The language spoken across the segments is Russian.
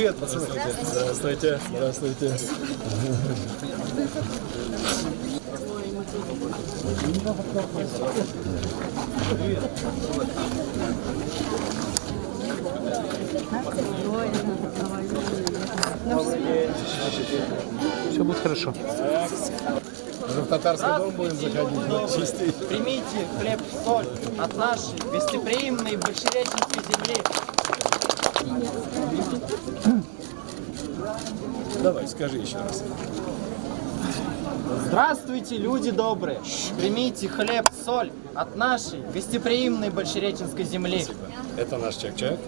Привет, пацаны. Здравствуйте. Здравствуйте. Все будет хорошо. Уже в татарский дом будем заходить. Чистый. Примите хлеб, соль от нашей гостеприимной большереченской земли. Давай, скажи еще раз. Здравствуйте, люди добрые! Примите хлеб, соль от нашей гостеприимной большереченской земли. Это наш чак-чак.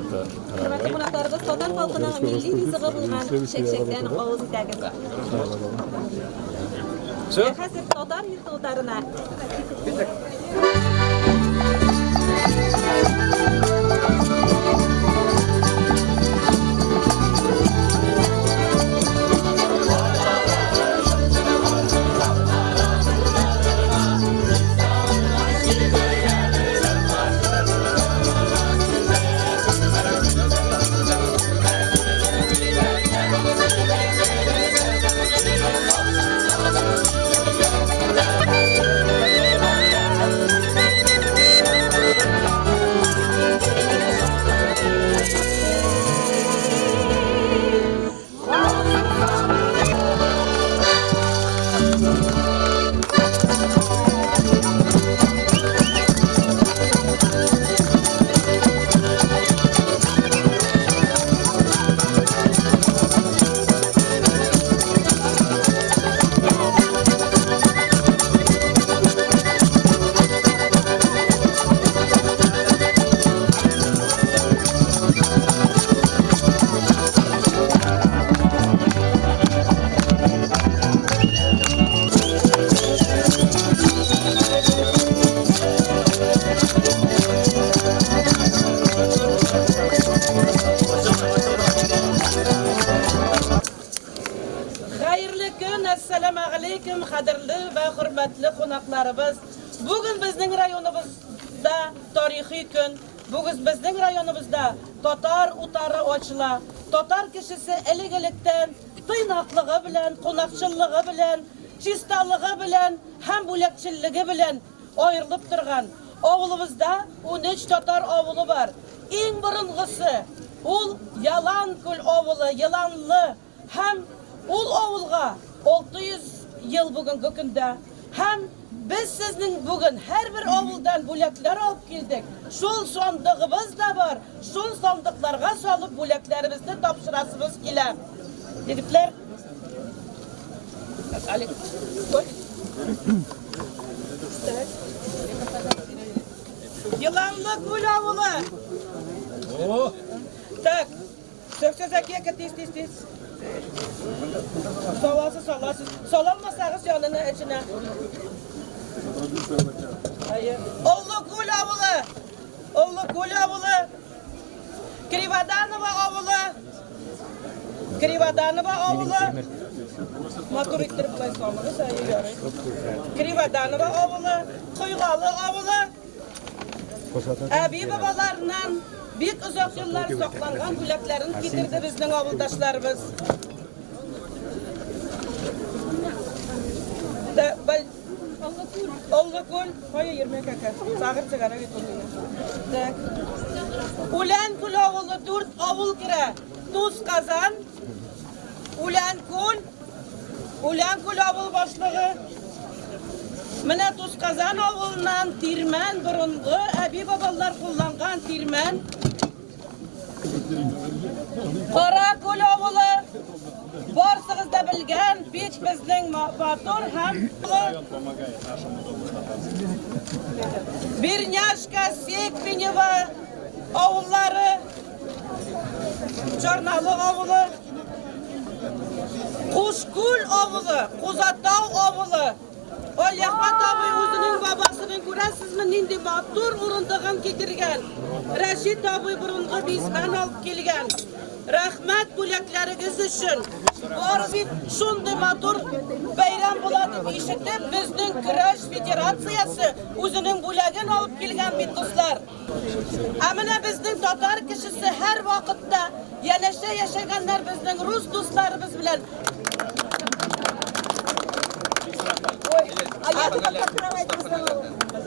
Это Hürmetli qonaqlarimiz Totar xalqining milliy rizqi bo'lgan shak-shakdan ovoz etadi. Все? Hozir Totar yurtlarini Assalamu alaykum qadrli va hurmatli qonaqlarimiz. Bugun bizning rayonimizda tarixiy kun. Bugun bizning rayonimizda Totar utari ochila. Totar kishisi eligilikdan, tıynoqligi bilan, qo'noqchilligi bilan, chistaligi bilan, ham bo'lakchilligi bilan ayrilib turgan. Ovulimizda 13 Totar ovuli bor. Eng birinchisi ul Yalankul ovuli, Yalanlı. Ham ul ovulga 600 yıl bugungi kunda ham biz sizning bugun har bir ovuldan bo'laklar olib keldik. Şol sandıgımız da var. Şol sandıklarga solib bo'laklarimizni topshirasimiz kelar. Yigitlar. Yılanlı Kul ovuli. О! Так. Söksözəkiyə tez. Salasız. Salanmasanız yanına içine. Hayır. Ollu Kul ovuli. Krivadanova ovuli. Motor ittirib qo'ysangiz, ayyorib. Krivadanova ovuli, Qo'yg'ali ovuli. Abi babalarından büyük uzak yıllar saklangan bo'laklarni getirdi bizning ovuldaşlarımız. Olgakul, hayır 20 kaka. Sağır sigara götürdü. Ulenkul ovuli 4 ovul kira. Tuz Kazan. Ulenkul ovul başlığı. Mine Tuz Kazan ovulundan Tirmen burungu, abi babalar kullangan Tirmen. Karakul ovuli, barsınızda bilgen, hiç bizning batur ham. Birnyashka, Sekpineva ovulları, Çornalı ovuli, Kuşkul ovuli, Kuzatov ovuli. Olyahmat abi o'zining babasının ko'rasizmi nindi matur o'rindig'in ketirgan. Rashid abi burungi bizman olib kelgan. Rahmat bo'laklaringiz uchun. Borib shunday matur bayram bo'ladi deb eshitib bizning kurash federatsiyasi o'zining bo'lagini olib kelgan do'stlar. Amina bizning Totar kishisi har vaqtda Yanlışa yaşayanlar bizden Rus dostlarımız bilen. А я тут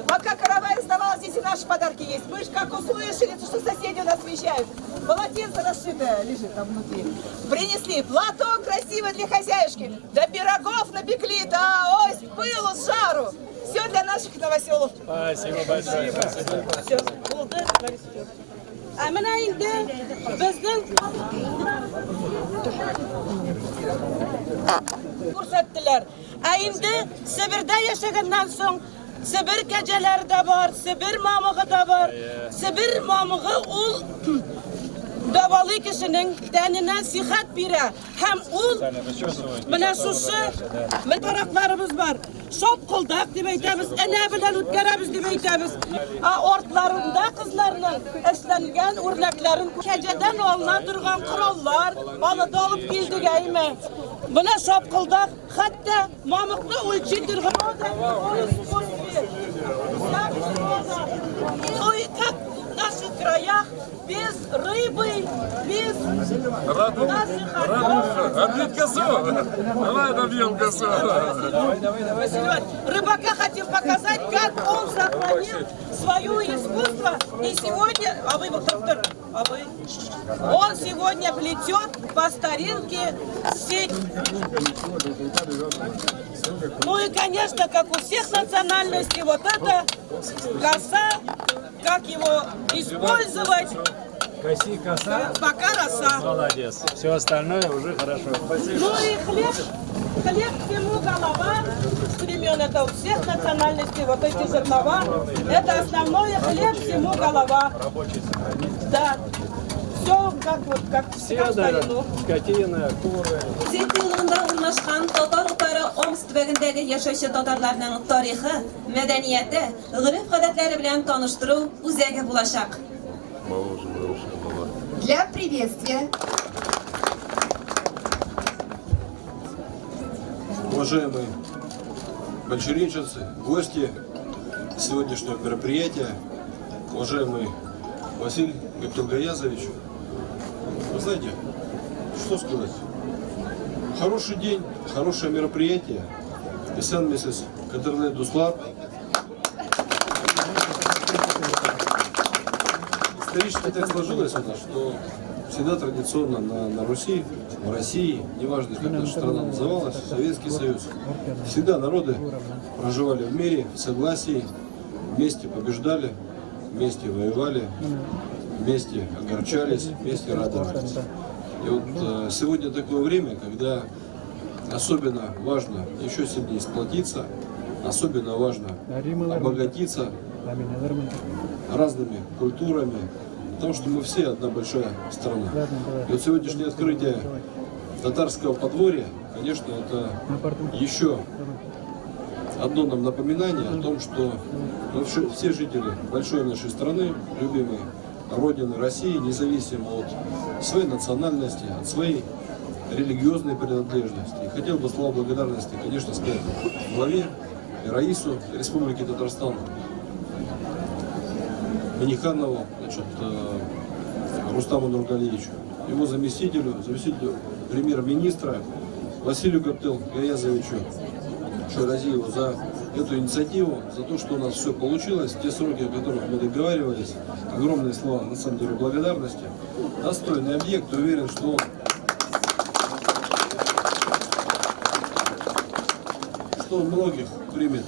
пока каравай сдавала, здесь и наши подарки есть. Мы же как услышали, что соседи у нас въезжают. Полотенце расшитое лежит там внутри. Принесли платок красивый для хозяюшки. До пирогов напекли, да, ой, с пылу, с жару. Все для наших новоселов. Спасибо большое. Все, oldu. Amına indi bizden ko'rsatdilar. Endi Sibir'de yaşagandan so'ng Sibir geceleri de var, Sibir mamığı da var. Sibir mamığı ul davalı kişinin tenine sihat bire. Hem ul bana şuşu taraklarımız var. Şop kıldak demeytemiz, ene bilen ütkeremiz demeytemiz. Ortlarında kızlarının eslengen örneklerin geceden oluna durgan krallar balı dolup geldi geyme. Buna şop kıldak hatta mamıklı ulçi durgan. Ой, как в наших краях без рыбы, без наших Отбить косу! Давай добьем косу! Рыбака хотим показать, как он сохранил свое искусство. И сегодня, он сегодня плетет по старинке сеть. Ну и, конечно, как у всех национальностей, вот эта коса, как его использовать. Коси, коса. Пока роса. Молодец. Все остальное уже хорошо. Спасибо. Ну и хлеб всему голова. С времен это у всех национальностей, вот эти жернова. Это основное, хлеб всему голова. Да. Все как в старину. Скотина, куры. Zeyt yılında urnaşkan Tatar Utarı Omsk tübegindeki yaşayışı Tatarlarının tarihi, medeniyeti, gırıf-гадәтләре белән таныштыру үзәге булачак. Для приветствия Уважаемые большереченцы, гости сегодняшнего мероприятия, уважаемый Василий Гаптелгаязович, вы знаете, что сказать? Хороший день, хорошее мероприятие. Исән месяц кадерле дуслар. Исторически так сложилось у нас, что всегда традиционно на Руси, в России, неважно, как наша страна называлась, Советский Союз, всегда народы проживали в мире, в согласии, вместе побеждали, вместе воевали, вместе огорчались, вместе радовались. И вот сегодня такое время, когда особенно важно еще сильнее сплотиться, особенно важно обогатиться разными культурами, потому что мы все одна большая страна. И вот сегодняшнее открытие татарского подворья, конечно, это еще одно нам напоминание о том, что мы все жители большой нашей страны, любимой Родины России, независимо от своей национальности, от своей религиозной принадлежности. И хотел бы слова благодарности, конечно, сказать главе и Раису Республики Татарстан, Миниханову, значит, Рустаму Нургалиевичу, его заместителю премьер-министра Василию Гаптелгаязовичу Шаразиеву за эту инициативу, за то, что у нас все получилось, те сроки, о которых мы договаривались. Огромные слова, на самом деле, благодарности. Достойный объект, уверен, что он многих примет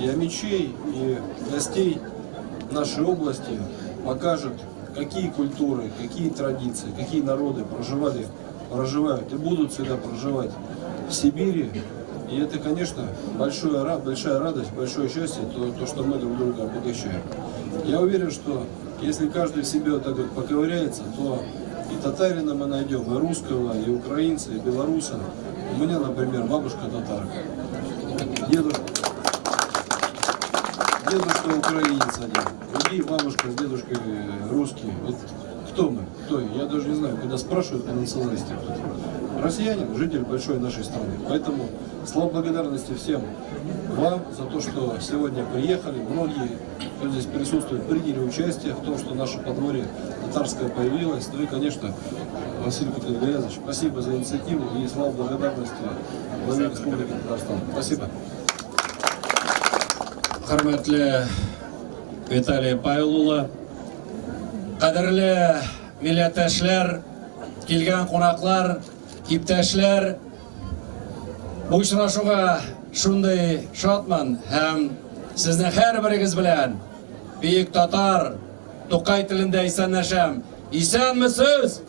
и амичей, и гостей нашей области, покажет, какие культуры, какие традиции, какие народы проживают и будут всегда проживать в Сибири. И это, конечно, большая радость, большое счастье, то, что мы друг друга обогащаем. Я уверен, что если каждый в себе вот так вот поковыряется, то и татарина мы найдем, и русского, и украинца, и белоруса. У меня, например, бабушка татарка, дедушка украинец один, другие бабушка с дедушкой русские. Вот кто мы? кто я даже не знаю, когда спрашивают по национальности. Россиянин, житель большой нашей страны. Поэтому слова благодарности всем вам за то, что сегодня приехали. Многие, кто здесь присутствует, приняли участие в том, что наше подворье татарское появилось. Ну и, конечно, Василий Григорьевич, спасибо за инициативу и слова благодарности главе Республики Татарстан. Спасибо. Хөрмәтле Виталий Павел, кадерле милләттәшләр, килгән кунаклар, иптәшләр, бу очрашуга шундый шатман һәм сезнең һәрберегез белән бөек татар Тукай телендә исәнләшәм. Исәнмесез?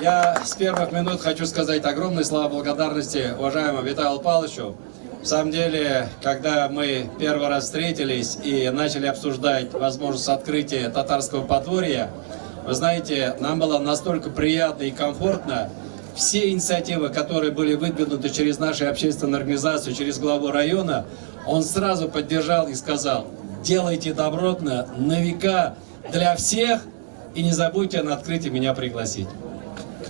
Я с первых минут хочу сказать огромные слова благодарности уважаемому Виталию Павловичу. В самом деле, когда мы первый раз встретились и начали обсуждать возможность открытия татарского подворья, вы знаете, нам было настолько приятно и комфортно. Все инициативы, которые были выдвинуты через нашу общественную организацию, через главу района, он сразу поддержал и сказал: делайте добротно, на века, для всех, и не забудьте на открытие меня пригласить.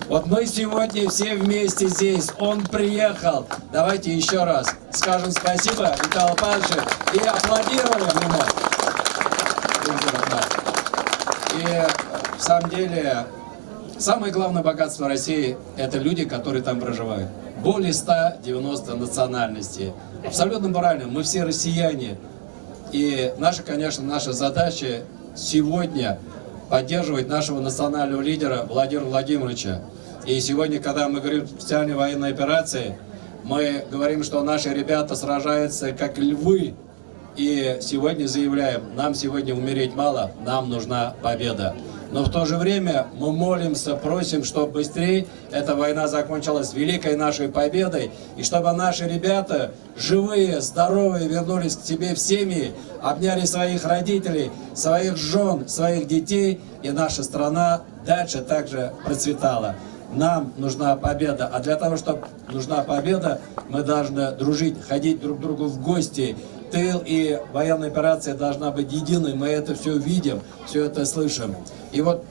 Вот мы сегодня все вместе здесь, он приехал. Давайте еще раз скажем спасибо Виталию Павловичу и аплодируем ему. И в самом деле, самое главное богатство России – это люди, которые там проживают. Более 190 национальностей. Абсолютно правильно, мы все россияне. И наша задача сегодня поддерживать нашего национального лидера Владимира Владимировича. И сегодня, когда мы говорим о специальной военной операции, мы говорим, что наши ребята сражаются как львы. И сегодня заявляем, нам сегодня умереть мало, нам нужна победа. Но в то же время мы молимся, просим, чтобы быстрее эта война закончилась великой нашей победой, и чтобы наши ребята, живые, здоровые, вернулись к себе в семьи, обняли своих родителей, своих жен, своих детей, и наша страна дальше также процветала. Нам нужна победа, а для того, чтобы нужна победа, мы должны дружить, ходить друг к другу в гости. Тыл и военная операция должна быть единой, мы это все видим, все это слышим. И вот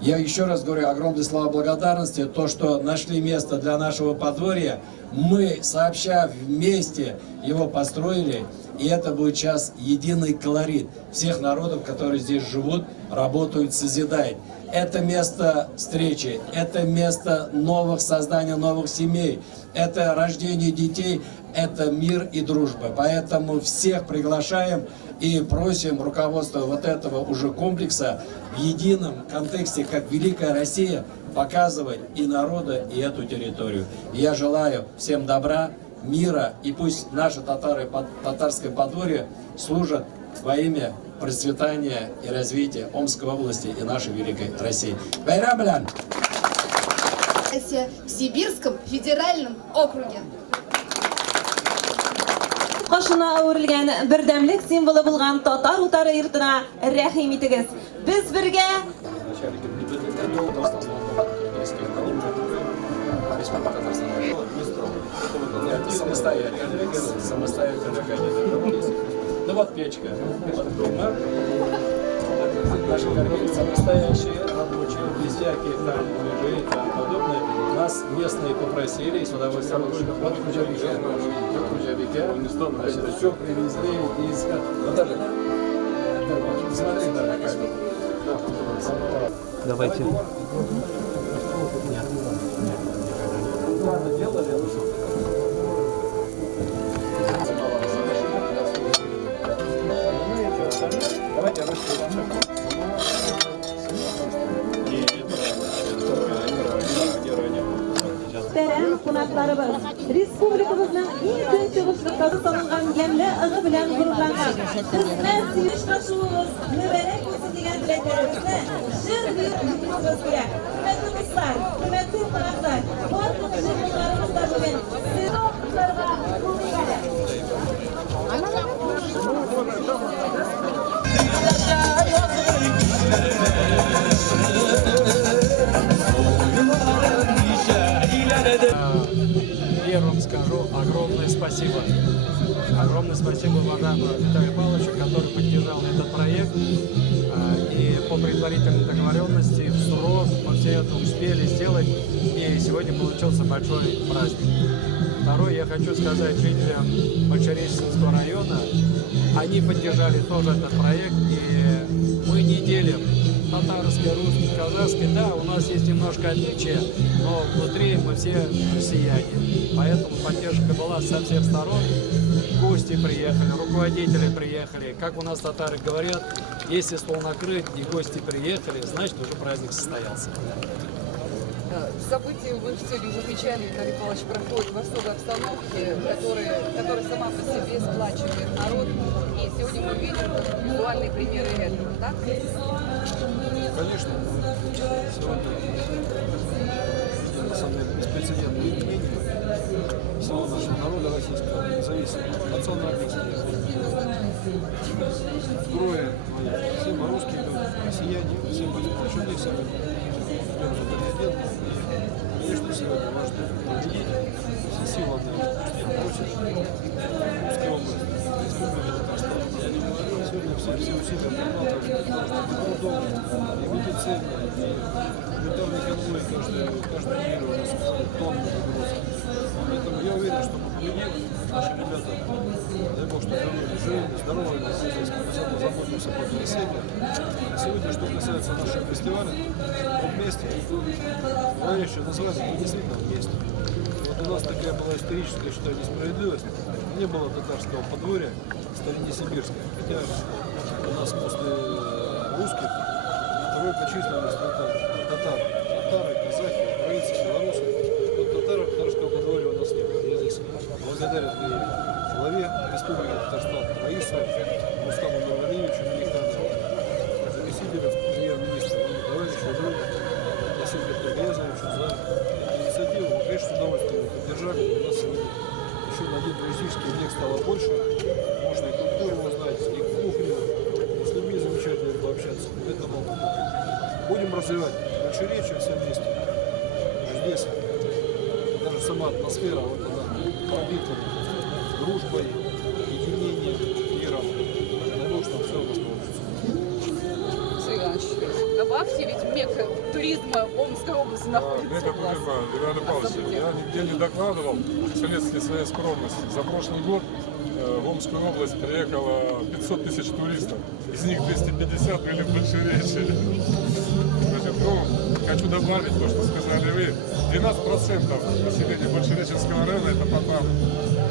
я еще раз говорю огромные слова благодарности, то, что нашли место для нашего подворья, мы сообща вместе его построили, и это будет сейчас единый колорит всех народов, которые здесь живут, работают, созидают. Это место встречи, это место новых создания новых семей, это рождение детей, это мир и дружба. Поэтому всех приглашаем и просим руководство вот этого уже комплекса в едином контексте, как Великая Россия, показывать и народа, и эту территорию. Я желаю всем добра, мира, и пусть наши татары, татарское подворье служат во имя процветания и развития Омской области и нашей Великой России. Байрам белян! В Сибирском федеральном округе. Қошына әуірілген бірдәмлік символы болған татар утары йортына рәхим итегез. Біз бірге Ну вот печка. Вот пример. Наши кормильцы настоящие, рабочие, без всяких там лыжей и тому подобное. Нас местные попросили, и с удовольствием вот Куджавике, значит, все привезли из... Вот даже... Смотри, да, давайте. Давайте Muhterem qonaqlarimiz, Respublikamızning eng keng chig'ishliqda solingan yamli ig'i bilan g'ururlangan. Bizni sevish qashuvimiz muborak bo'lsin degan tilaklarimizni shir yurtimiz bilan. Hurmatli do'stlar, hurmatli qonaqlar, bor qilishlarimiz bo'lgan Первым скажу огромное спасибо. Огромное спасибо уважаемому Виталию Павловичу, который поддержал этот проект. предварительной договоренности, в срок, мы все это успели сделать, и сегодня получился большой праздник. Второе, я хочу сказать жителям Большереченского района, они поддержали тоже этот проект, и мы не делим татарский, русский, казахский. Да, у нас есть немножко отличия, но внутри мы все россияне. Поэтому поддержка была со всех сторон. Гости приехали, руководители приехали. Как у нас татары говорят, если стол накрыт и гости приехали, значит уже праздник состоялся. События вы сегодня замечали, Виталий Павлович, проходит в особой обстановке, которая сама по себе сплачивает народ. И сегодня мы видим визуальные примеры этого, так? Конечно, сегодня на самом деле беспрецедентное изменение всего нашего народа российского, независимо от национальности, кроя мои, все мы русские люди, россияне, все мы сплочены, все мы идем за президентом. И, конечно, сегодня важно победить, все силы бросить Русской области, Республики Татарстан. Сегодня все усилия прикладывают для того, чтобы трудом и медицина, и гуманитарный конвой каждую неделю у нас тонны загрузки. Поэтому я уверен, что мы победим. Наши ребята, дай Бог, что живы, здоровы, мы здесь заботимся по населению. А сегодня, что касается нашего фестиваля, мы вместе, говорящее название, мы действительно вместе. Вот у нас такая была историческая, считаю, несправедливость. Не было татарского подворья в старине сибирской. Хотя у нас после русских второй по численности это татары. Татары, казахи, украинцы, белорусы. Вот татарского подворья у нас нет. Я здесь благодарен и главе Республики Татарстан Раису, Рустаму Нургалиевичу Михайловичу, заместителю премьер-министра, товарищу другу Василию Тургеневичу за инициативу. Мы, конечно, с удовольствием поддержали. У нас сегодня еще на один туристический объект стало больше. Можно и культуру узнать, и кухню, и с людьми замечательно пообщаться. Поэтому будем развивать Большеречье все вместе. Здесь даже сама атмосфера, вот она пробита дружбой, единением, миром. Дай Бог, чтобы все у нас получится. Алексей Иванович, добавьте, ведь мекка туризма Омской области находится Это у вас. туризма, Иван Павлович, я нигде не докладывал, вследствие своей скромности. За прошлый год в Омскую область приехало 500 тысяч туристов, из них 250 были в Большеречье. Значит, хочу добавить то, что сказали вы. 12% населения Большереченского района это татары.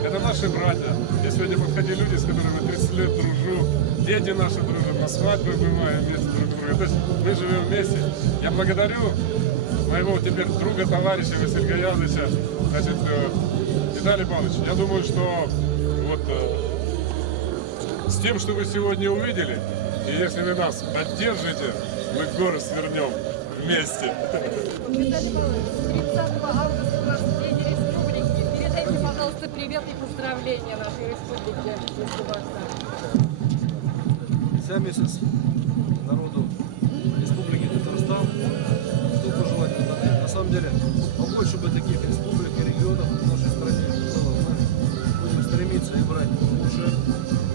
Это наши братья. Я сегодня подходили люди, с которыми 30 лет дружу. Дети наши дружат, на свадьбы бываем вместе друг друга. То есть мы живем вместе. Я благодарю моего теперь друга, товарища Василия Гаязовича. Значит, Виталий Павлович, я думаю, что вот с тем, что вы сегодня увидели, и если вы нас поддержите, мы горы свернем вместе. Виталий Павлович, 30 августа у нас День Республики. Передайте, пожалуйста, привет и поздравления нашей республике, если важно. Вся месяц народу Республики Татарстан, что пожелать на самом деле, побольше бы таких республик и регионов в нашей стране было. Мы будем стремиться и брать лучше.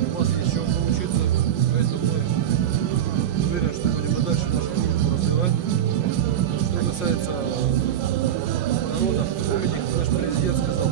У вас есть чем поучиться, поэтому мы уверены, что будем и дальше нашу дружбу развивать. Что касается народа, помните, наш президент сказал,